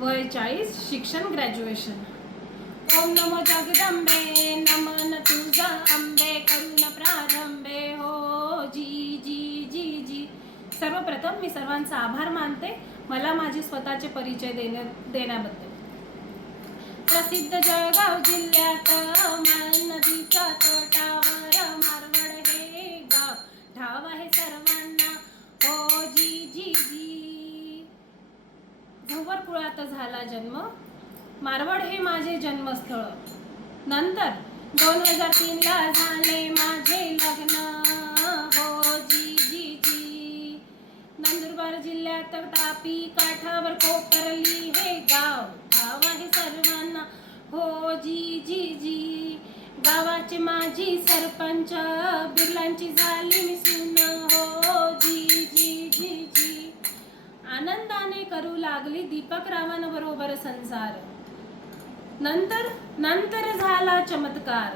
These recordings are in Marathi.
वय 40, शिक्षण ग्रॅज्युएशन. ओम नमो जगदंबे, नमन तुझा अंबे, करुण प्रारंभे हो जी जी जी जी. सर्वप्रथम मी सर्वांचा आभार मानते मला माझे स्वतःचे परिचय देण्याबद्दल. प्रसिद्ध जळगाव जिल्ह्यात नदीच्या तटावर मारवड हे गाव ठाव आहे सर्वांना हो जी जी जी. झंवर कुळात झाला जन्म, मारवड हे माझे जन्मस्थळ. नंतर 2003 ला झाले माझे लग्न हो जी जी जी. नंदुरबार जिल्ह्यात तापी काठावर कोपरली हे गाव ठाव आहे सर्वांना हो जी जी जी. गावाचे माजी सरपंच बिर्लांची झाली मी सून हो जी जी जी जी. आनंदाने करू लागली दीपकरावांबरोबर संसार. नंतर झाला चमत्कार,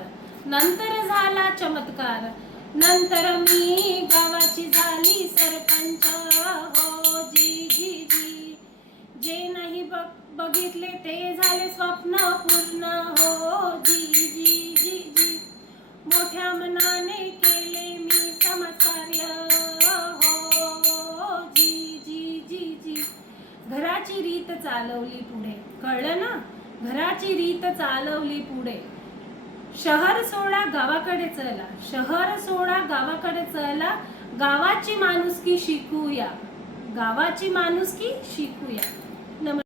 नंतर मी गावाची झाली सरपंच हो जी जी जी. जे नाही बघितले ते झाले स्वप्न पूर्ण हो जी जी जी जी. मोठ्या मनाने केले मी समाजकार्य हो जी जी जी जी. घराची रीत चालवली पुढे, कळलं ना? घराची रीत चालवली पुढे. शहर सोडा गावाकडे चला, गावाची माणुसकी शिकूया.